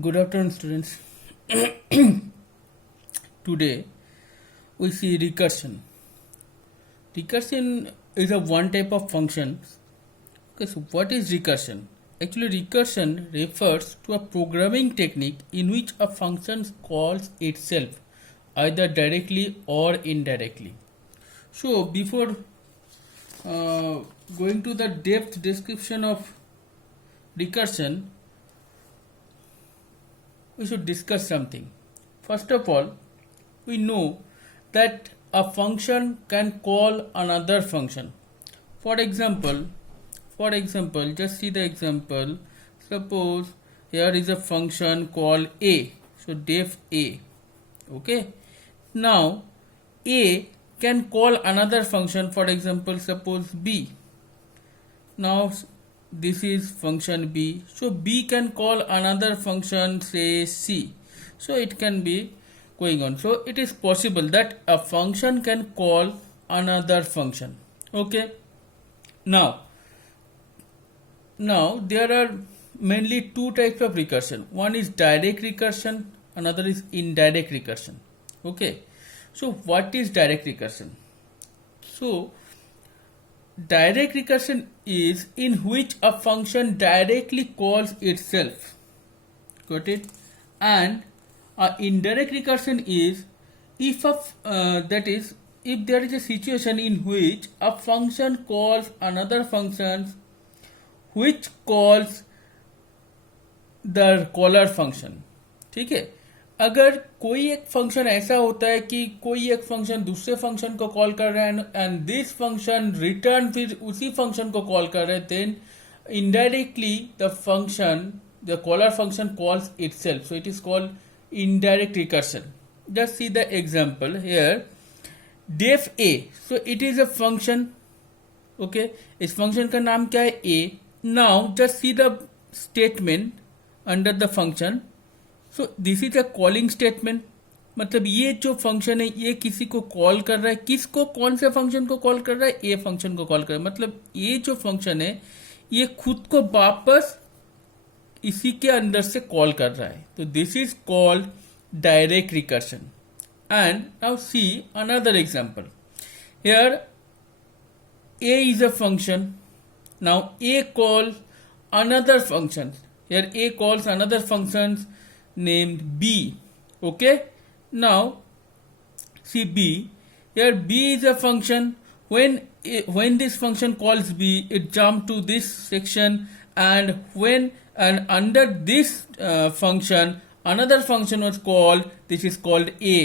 Good afternoon, students. Today we see recursion. Recursion is a one type of function. Okay, so what is recursion? Actually, recursion refers to a programming technique in which a function calls itself either directly or indirectly. So, before going to the depth description of recursion, we should discuss something. First of all, we know that a function can call another function. For example, just see the example. Suppose here is a function called a. So def a. Okay. Now a can call another function. For example, suppose b. Now this is function b, so b can call another function, say c, so it can be going on. So it is possible that a function can call another function. Okay, now there are mainly two types of recursion. One is direct recursion, another is indirect recursion. Okay, so what is direct recursion? So direct recursion is in which a function directly calls itself. Got it? And indirect recursion is if if there is a situation in which a function calls another function which calls the caller function. ठीक है, अगर कोई एक function ऐसा होता है कि कोई एक फंक्शन दूसरे फंक्शन को कॉल कर रहा है एंड दिस फंक्शन रिटर्न फिर उसी फंक्शन को कॉल कर रहे हैं, then indirectly the caller function calls itself, so it is called indirect recursion. Just see the example here, def a. So it is a function. Okay, इस function का नाम क्या है? A. Now just see the statement under the function. So this is a calling statement. मतलब ये जो function है ये किसी को कॉल कर रहा है. किसको? कौन से फंक्शन को कॉल कर रहा है? ए फंक्शन को कॉल कर रहा है. मतलब ये जो फंक्शन है ये खुद को वापस इसी के अंदर से कॉल कर रहा है. तो this is called direct recursion. And now see another example. Here a is a function. Now a calls another function. Here a calls another function named b. Okay, now see b. Here b is a function. When this function calls b, it jump to this section, and under this function another function was called. This is called a.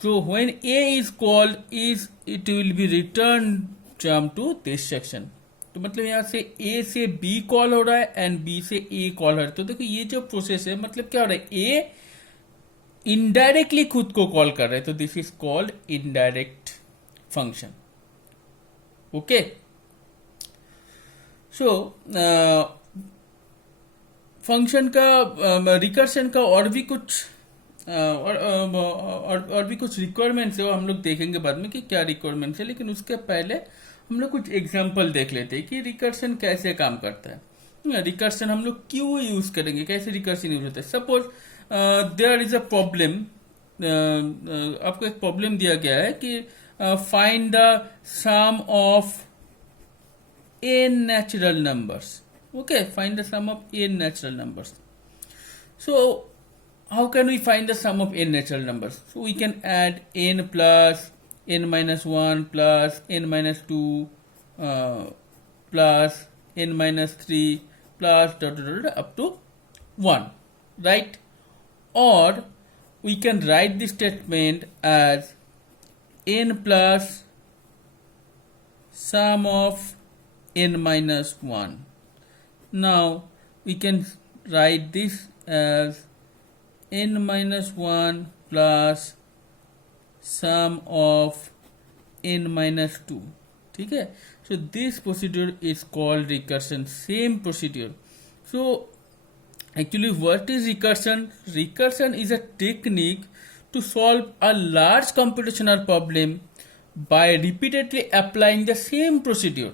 So when a is called, it will be returned jump to this section. तो मतलब यहाँ से A से B call हो रहा है and B से A call हो रहा है. तो देखो ये जो प्रोसेस है मतलब क्या हो रहा है, A इनडायरेक्टली खुद को कॉल कर रहा है. तो this is called indirect function. Okay, so function का रिकर्शन का और भी कुछ और भी कुछ रिक्वायरमेंट्स है, वो हम लोग देखेंगे बाद में कि क्या रिक्वायरमेंट्स है. लेकिन उसके पहले हम लोग कुछ एग्जांपल देख लेते हैं कि रिकर्शन कैसे काम करता है. रिकर्शन हम लोग क्यों यूज करेंगे, कैसे रिकर्शन यूज होता है. Suppose there is a problem. आपको एक प्रॉब्लम दिया गया है कि find the sum of n natural numbers. Okay, find the sum of n natural numbers. So how can we find the sum of n natural numbers? So we can add n plus n minus 1 plus n minus 2 plus n minus 3 plus up to 1, right? Or we can write this statement as n plus sum of n minus 1. Now we can write this as n minus 1 plus sum of n minus 2. ठीक है, so this procedure is called recursion. Same procedure. So actually what is recursion? Recursion is a technique to solve a large computational problem by repeatedly applying the same procedure.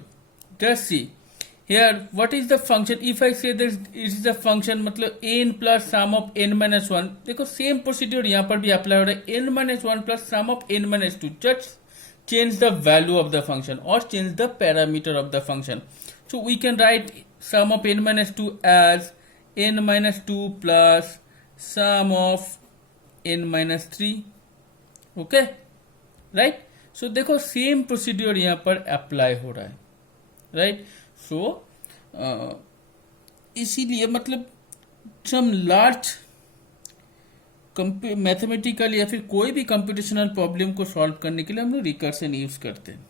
Just see, here what is the function? If I say this is the function मतलब n plus sum of n minus 1, देखो same procedure यहाँ पर भी apply हो रहा है, n minus 1 plus sum of n minus 2, just change the value of the function or change the parameter of the function. So we can write sum of n minus 2 as n minus 2 plus sum of n minus 3. okay, right? So देखो same procedure यहाँ पर apply हो रहा है, right? सो इसीलिए मतलब some large mathematical या फिर कोई भी कंप्यूटेशनल प्रॉब्लम को सॉल्व करने के लिए हम लोग रिकर्शन यूज करते हैं,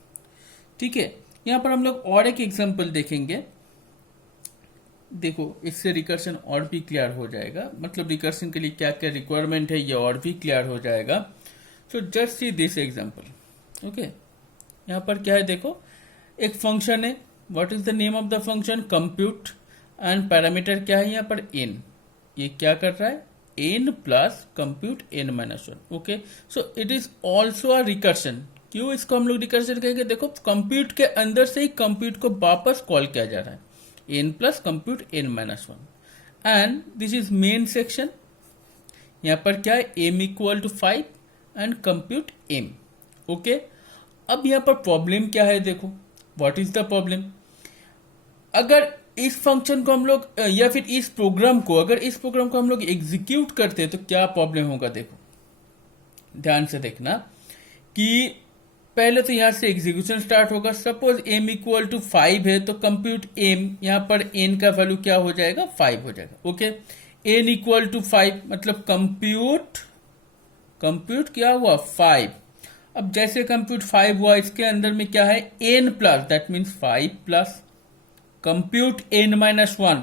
ठीक है? यहाँ पर हम लोग और एक एग्जांपल देखेंगे, देखो इससे रिकर्शन और भी क्लियर हो जाएगा, मतलब रिकर्शन के लिए क्या क्या रिक्वायरमेंट है ये और भी क्लियर हो जाएगा. So just see this example. Okay, यहाँ पर क्या है देखो, एक फंक्शन है, what is the name of the function? Compute, and parameter क्या है यहाँ पर? n. ये क्या कर रहा है? n plus compute n minus 1. Okay, so it is also a recursion. क्यों इसको हम लोग रिकर्शन कहेंगे? देखो कंप्यूट के अंदर से ही कंप्यूट को वापस कॉल किया जा रहा है, n plus compute n minus 1. And this is main section. यहाँ पर क्या है? m equal to 5 and compute m. Okay, अब यहाँ पर प्रॉब्लम क्या है? देखो व्हाट इज द प्रॉब्लम. अगर इस फंक्शन को हम लोग या फिर इस प्रोग्राम को, अगर इस प्रोग्राम को हम लोग एग्जीक्यूट करते हैं तो क्या प्रॉब्लम होगा? देखो ध्यान से देखना कि पहले तो यहां से एग्जीक्यूशन स्टार्ट होगा. सपोज m इक्वल टू 5 है तो कंप्यूट m, यहां पर n का वैल्यू क्या हो जाएगा? 5 हो जाएगा. ओके, n इक्वल टू 5 मतलब कंप्यूट क्या हुआ? 5. अब जैसे कंप्यूट 5 हुआ, इसके अंदर में क्या है? n plus, that means 5 plus compute n minus 1,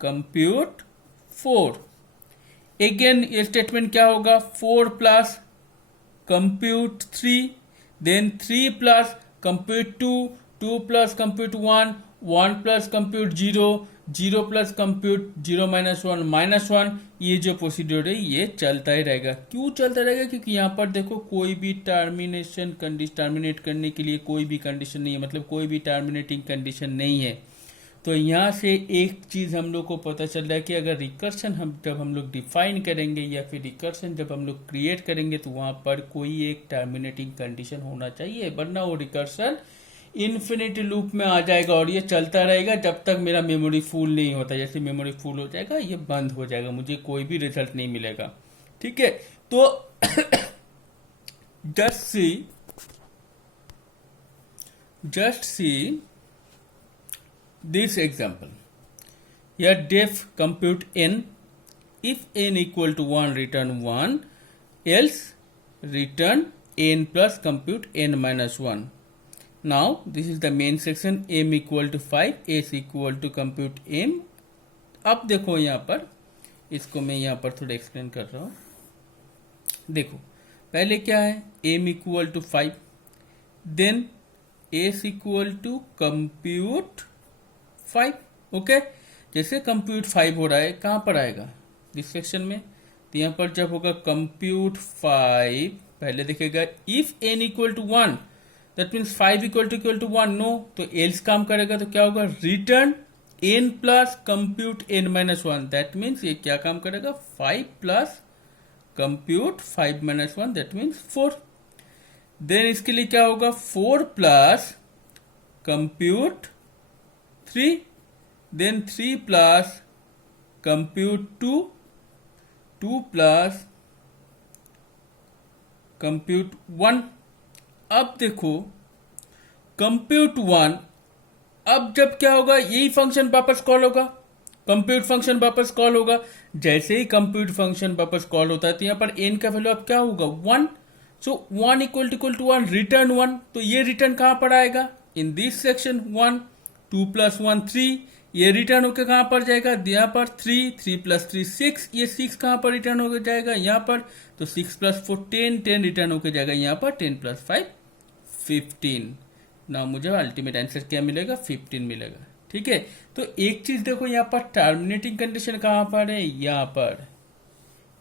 compute 4. Again ये स्टेटमेंट क्या होगा? 4 plus compute 3, then 3 plus compute 2, 2 plus compute 1, 1 plus compute 0, 0 plus compute 0 minus 1 minus 1. ये जो प्रोसीड्यूर है ये चलता ही रहेगा. क्यों चलता रहेगा? क्योंकि यहाँ पर देखो कोई भी टर्मिनेट करने के लिए कोई भी कंडीशन नहीं है, मतलब कोई भी टर्मिनेटिंग कंडीशन नहीं है. तो यहाँ से एक चीज हम लोग को पता चल रहा है कि अगर रिकर्शन जब हम लोग डिफाइन करेंगे या फिर रिकर्शन जब हम लोग क्रिएट करेंगे तो वहां पर कोई एक टर्मिनेटिंग कंडीशन होना चाहिए, वरना वो रिकर्शन इन्फिनिटी लूप में आ जाएगा और ये चलता रहेगा जब तक मेरा मेमोरी फुल नहीं होता. जैसे मेमोरी फुल हो जाएगा ये बंद हो जाएगा, मुझे कोई भी रिजल्ट नहीं मिलेगा, ठीक है? तो just see this example. Here def compute n, if n equal to 1 return 1, else return n plus compute n minus 1. Now this is the main section. m equal to 5, s equal to compute m. अब देखो यहाँ पर, इसको मैं यहाँ पर थोड़ा explain कर रहा हूँ. देखो पहले क्या है? m equal to 5, then s equal to compute 5. Okay, जैसे कंप्यूट 5 हो रहा है, कहां पर आएगा? दिस सेक्शन में. तो यहां पर जब होगा कंप्यूट 5, पहले देखेगा if n equal to 1, that means 5 equal to 1. No, तो एल्स काम करेगा तो क्या होगा? Return n plus compute n minus 1. That means ये क्या काम करेगा? 5 plus compute 5 minus 1, that means 4. Then इसके लिए क्या होगा? 4 plus compute 3, then 3 plus compute 2, 2 plus compute 1. अब देखो compute 1, अब जब क्या होगा? यही फंक्शन वापस कॉल होगा, कंप्यूट फंक्शन वापस कॉल होगा. जैसे ही कंप्यूट फंक्शन वापस कॉल होता है तो यहाँ पर n का वैल्यू अब क्या होगा? 1. सो 1 इक्वल टू 1, रिटर्न 1. तो ये रिटर्न कहां पर आएगा? In this section 1. 2 प्लस 1 3, ये रिटर्न होकर कहां पर जाएगा? यहाँ पर 3 प्लस 3 6, ये 6 कहां पर रिटर्न होकर जाएगा? यहाँ पर. तो 6 प्लस 4 10 रिटर्न होकर जाएगा यहाँ पर. 10 प्लस 5 15. ना मुझे अल्टीमेट आंसर क्या मिलेगा? 15 मिलेगा, ठीक है? तो एक चीज देखो, यहाँ पर टर्मिनेटिंग कंडीशन कहां पर है? यहाँ पर.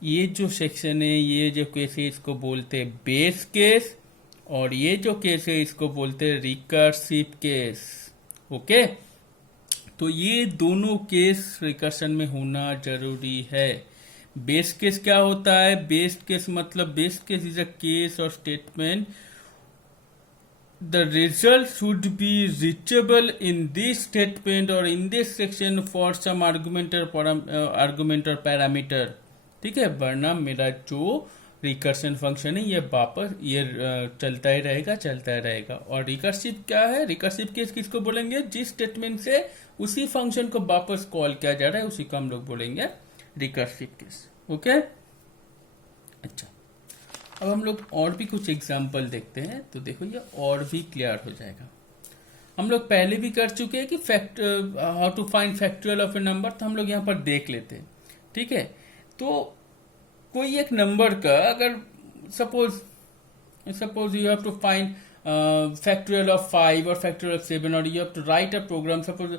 ये जो सेक्शन है, ये जो केस है इसको बोलते हैं बेस केस, और ये जो केस है इसको बोलते हैं रिकर्सिव केस. ओके, तो ये दोनों केस रिकर्शन में होना जरूरी है। बेस केस क्या होता है? बेस केस मतलब base case is a case और statement the result should be reachable in this statement or in this section for some argument or parameter। ठीक है, वरना मेरा जो रिकर्शन फंक्शन है ये वापस ये चलता ही रहेगा। और रिकर्सिव क्या है? रिकर्सिव केस किसको बोलेंगे? जिस स्टेटमेंट से उसी फंक्शन को वापस कॉल किया जा रहा है उसी को हम लोग बोलेंगे रिकर्सिव केस। ओके, अच्छा, अब हम लोग और भी कुछ एग्जाम्पल देखते हैं तो देखो ये और भी क्लियर हो जाएगा। हम लोग पहले भी कर चुके हैं कि how to find factorial of a number, तो हम लोग यहाँ पर देख लेते हैं। ठीक है, तो कोई एक नंबर का अगर suppose you have to find factorial of 5 और फैक्टोरियल ऑफ 7 और you have to write a program. Suppose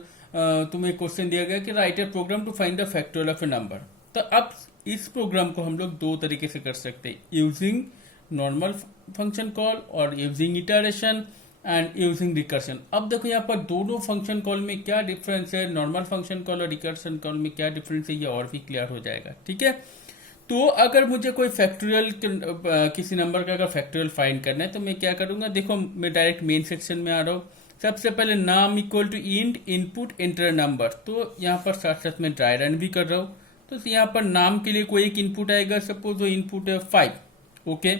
तुम्हें क्वेश्चन दिया गया कि write a program to find the factorial of a number. तो अब इस प्रोग्राम को हम लोग दो तरीके से कर सकते हैं, यूजिंग नॉर्मल फंक्शन कॉल और using iteration and using recursion. अब देखो यहाँ पर दोनों फंक्शन कॉल में क्या डिफरेंस है, नॉर्मल फंक्शन कॉल और रिकर्शन कॉल में क्या डिफरेंस है, ये और भी क्लियर हो जाएगा। ठीक है, तो अगर मुझे कोई फैक्टोरियल किसी नंबर का अगर फैक्टोरियल फाइंड करना है तो मैं क्या करूंगा? देखो मैं डायरेक्ट मेन सेक्शन में आ रहा हूँ। सबसे पहले num equal to int input enter number, तो यहाँ पर साथ साथ में ड्राई रन भी कर रहा हूँ। तो यहाँ पर नाम के लिए कोई एक इनपुट आएगा, सपोज वो इनपुट है 5। ओके,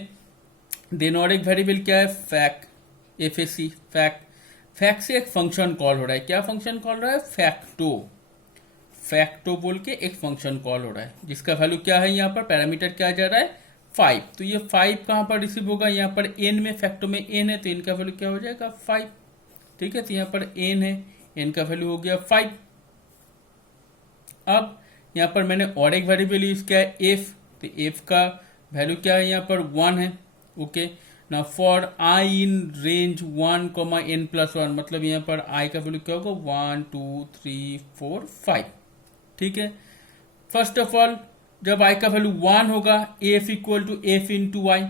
देन और एक वेरिएबल क्या है? फैक्ट, FAC फैक्ट से एक फंक्शन कॉल हो रहा है। क्या फंक्शन कॉल हो रहा है? फैक्टो बोल के एक फंक्शन कॉल हो रहा है जिसका वैल्यू क्या है? यहाँ पर पैरामीटर क्या जा रहा है? 5। तो ये 5 कहाँ पर रिसीव होगा? यहाँ पर n में, फैक्टो में n है तो n का वैल्यू क्या हो जाएगा? 5। ठीक है, तो यहाँ पर n है, n का वैल्यू हो गया 5। अब यहाँ पर मैंने और एक वेरिएबल यूज किया है f, तो f का वैल्यू क्या है? यहाँ पर 1 है। ओके, ना for i in range 1, n+1, मतलब यहाँ पर i का वैल्यू क्या होगा? 1 2 3 4 5। ठीक है, फर्स्ट ऑफ ऑल जब i का वैल्यू 1 होगा, f equal to f into i,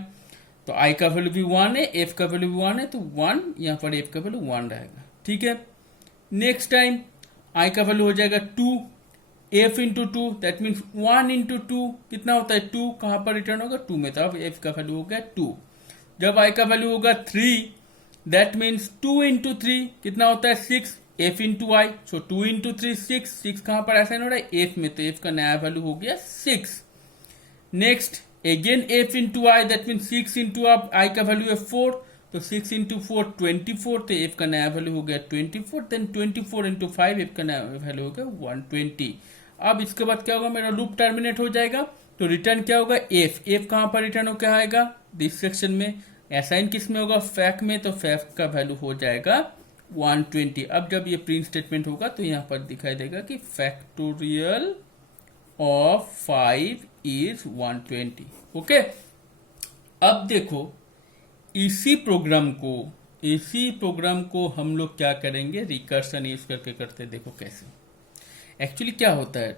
तो i का वैल्यू भी 1 है, f का वैल्यू भी 1 है, तो 1 यहाँ पर f का वैल्यू 1 रहेगा। ठीक है, नेक्स्ट टाइम i का वैल्यू हो जाएगा 2, f into 2, that means 1 into 2 कितना होता है? 2। कहाँ पर रिटर्न होगा? 2 में, तो अब f का वैल्यू हो गया 2। जब i का वैल्यू होगा 3, दैट मीन्स 2 इंटू 3 कितना होता है? 6, f इंटू आई, सो 2 इंटू 3 6 कहाँ पर असाइन हो रहा है? f में, तो f का नया वैल्यू हो गया 6। Next again f into I, that means 6 into अब i का वैल्यू है 4, तो 6 इंटू 4 24, तो f का नया वैल्यू हो गया 24। देन 24 इंटू 5 f का नया वैल्यू हो गया 120। अब इसके बाद क्या होगा? मेरा लूप टर्मिनेट हो जाएगा, तो रिटर्न क्या होगा? f कहाँ पर रिटर्न होकर आएगा? दिस सेक्शन में। असाइन किस में होगा? फैक्ट में, तो फैक्ट का वैल्यू हो जाएगा 120। अब जब ये प्रिंट स्टेटमेंट होगा तो यहाँ पर दिखाई देगा कि फैक्टोरियल ऑफ 5 इज 120। ओके, अब देखो इसी प्रोग्राम को हम लोग क्या करेंगे? रिकर्शन यूज करके करते। देखो कैसे एक्चुअली क्या होता है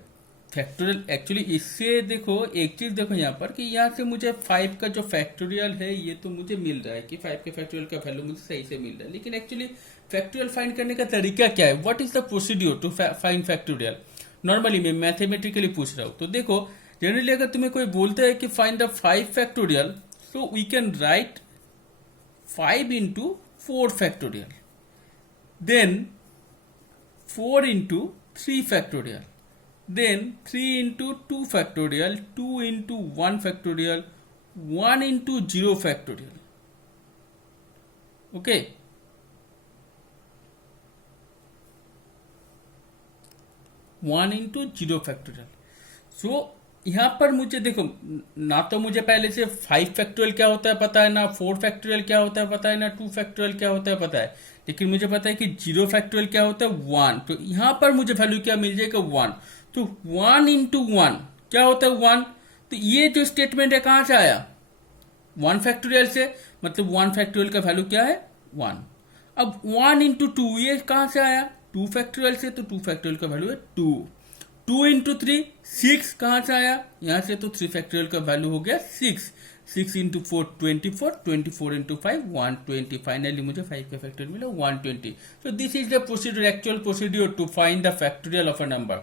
फैक्टोरियल। एक्चुअली इससे देखो एक चीज देखो यहाँ पर कि यहाँ से मुझे 5 का जो फैक्टोरियल है ये तो मुझे मिल रहा है कि 5 के फैक्टोरियल का वैल्यू मुझे सही से मिल रहा है, लेकिन एक्चुअली फैक्टोरियल फाइंड करने का तरीका क्या है? What is the procedure to find factorial? Normally मैं मैथमेटिकली पूछ रहा हूँ, तो देखो जनरली अगर तुम्हें कोई बोलता है कि find the 5 factorial, so we can write 5 into 4 factorial, then 4 into 3 factorial, then 3 into 2 factorial, 2 into 1 factorial, 1 into 0 factorial. Okay, 1 into 0 factorial. So यहाँ पर मुझे देखो ना तो मुझे पहले से 5 फैक्टोरियल क्या होता है पता है, ना 4 फैक्टोरियल क्या होता है पता है, ना 2 फैक्टोरियल क्या होता है पता है, लेकिन मुझे पता है कि 0 फैक्टोरियल क्या होता है 1। तो यहाँ पर मुझे वैल्यू क्या मिल जाएगा 1। तो 1 इंटू 1 क्या होता है 1। तो ये जो स्टेटमेंट है कहां से आया? 1 फैक्टोरियल से, मतलब 1 फैक्टोरियल का वैल्यू क्या है 1। अब 1 इंटू 2 ये कहां से आया? 2 फैक्टोरियल से, तो 2 फैक्टोरियल का वैल्यू है 2। 2 इंटू 3 6 कहां से आया? यहां से, तो 3 फैक्टोरियल का वैल्यू हो गया 6। 6 इंटू 4 24, 24 इंटू 5 120, फाइनली मुझे 5 का फैक्टोरियल मिला 120. So this is the procedure, actual procedure to find the factorial of a number.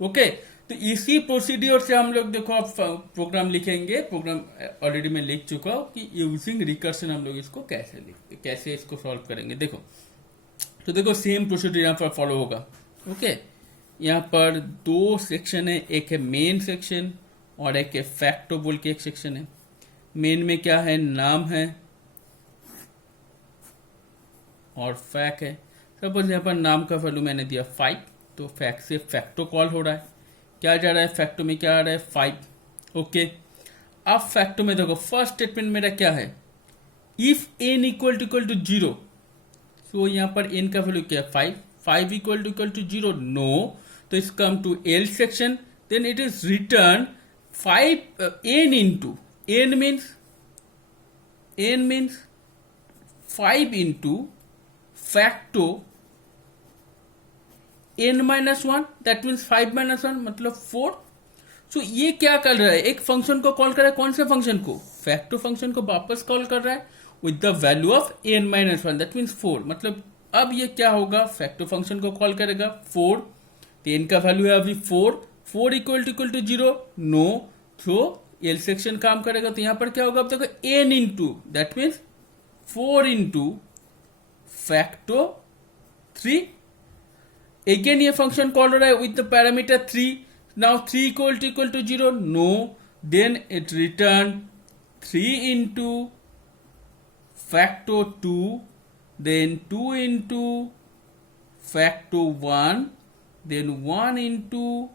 Okay, तो इसी प्रोसीड्यूर से हम लोग देखो अब प्रोग्राम लिखेंगे. प्रोग्राम ऑलरेडी मैं लिख चुका हूं कि यूजिंग रिकर्शन हम लोग इसको कैसे इसको सॉल्व करेंगे. देखो, तो देखो सेम प्रोसीड्यूर यहाँ पर फॉलो होगा. ओके, यहाँ पर दो सेक्शन है, एक है मेन सेक्शन और एक है फैक्टो बोल के एक सेक्शन है. मेन में क्या है, नाम है और फैक्ट है. सपोज यहाँ पर नाम का वैल्यू मैंने दिया 5, तो फैक्ट से फैक्टो कॉल हो रहा है. क्या जा रहा है, फैक्टो में क्या आ रहा है 5. ओके, अब फैक्टो में देखो फर्स्ट स्टेटमेंट मेरा क्या है, इफ n इक्वल टू 0. तो यहाँ पर n का वैल्यू क्या है 5 इक्वल टू 0, नो. तो इस come to else section, then it is return 5 n into n means 5 into facto n minus 1, that means 5 minus 1 मतलब 4. सो ये क्या कर रहा है, एक फंक्शन को कॉल कर रहा है. कौन से फंक्शन को, फैक्टो फंक्शन को वापस कॉल कर रहा है with the value of n minus 1, that means 4. मतलब अब ये क्या होगा, फैक्टो फंक्शन को कॉल करेगा 4, तो n का वैल्यू है अभी 4 इक्वल टू 0, नो. तो एल सेक्शन काम करेगा. तो यहां पर क्या होगा, अब देखो n into, that means 4 into facto 3. Again ये फंक्शन कॉल हो रहा है with the parameter 3. Now 3 equal to 0, no. Then it return 3 into facto 2, then 2 into facto 1, then 1 into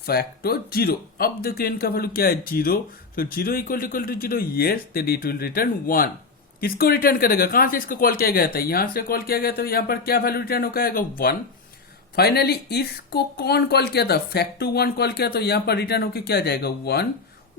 facto 0. अब देखिए इनका वैल्यू क्या है 0. तो 0 equal to 0, yes, then it will return 1. किसको रिटर्न करेगा, कहां से इसको कॉल किया गया था, यहां से कॉल किया गया था. यहां पर क्या वैल्यू रिटर्न होगा 1. फाइनली इसको कौन कॉल किया था, फैक्टो 1 कॉल किया, तो यहां पर रिटर्न होकर क्या जाएगा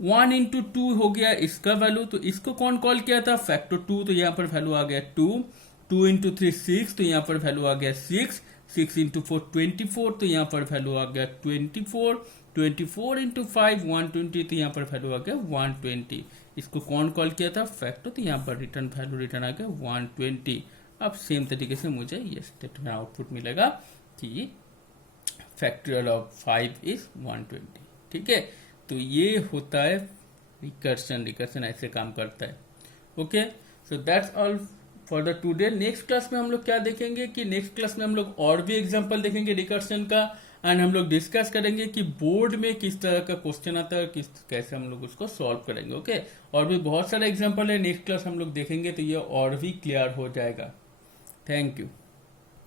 1 इंटू 2 हो गया इसका वैल्यू. तो इसको कौन कॉल किया था, फैक्टो 2, तो यहां पर वैल्यू आ गया 2 इंटू 3 6, तो यहां पर वैल्यू आ गया 6 इंटू 4 24, तो यहां पर वैल्यू आ गया 24 इंटू 5 120, तो यहां पर वैल्यू आ गया 120. इसको कौन कॉल किया था, फैक्टो, तो यहां पर वैल्यू रिटर्न आ गया 120. अब सेम तरीके से मुझे ये स्टेटमेंट आउटपुट मिलेगा कि फैक्टोरियल ऑफ 5 इज 120. ठीक है, तो ये होता है रिकर्शन ऐसे काम करता है. Okay, so that's all for the today. Next class में हम लोग क्या देखेंगे कि नेक्स्ट क्लास में हम लोग और भी एग्जांपल देखेंगे रिकर्शन का, एंड हम लोग डिस्कस करेंगे कि बोर्ड में किस तरह का क्वेश्चन आता है, कैसे हम लोग उसको सॉल्व करेंगे. ओके, और भी बहुत सारे एग्जांपल है, नेक्स्ट क्लास हम लोग देखेंगे तो ये और भी क्लियर हो जाएगा. Thank you.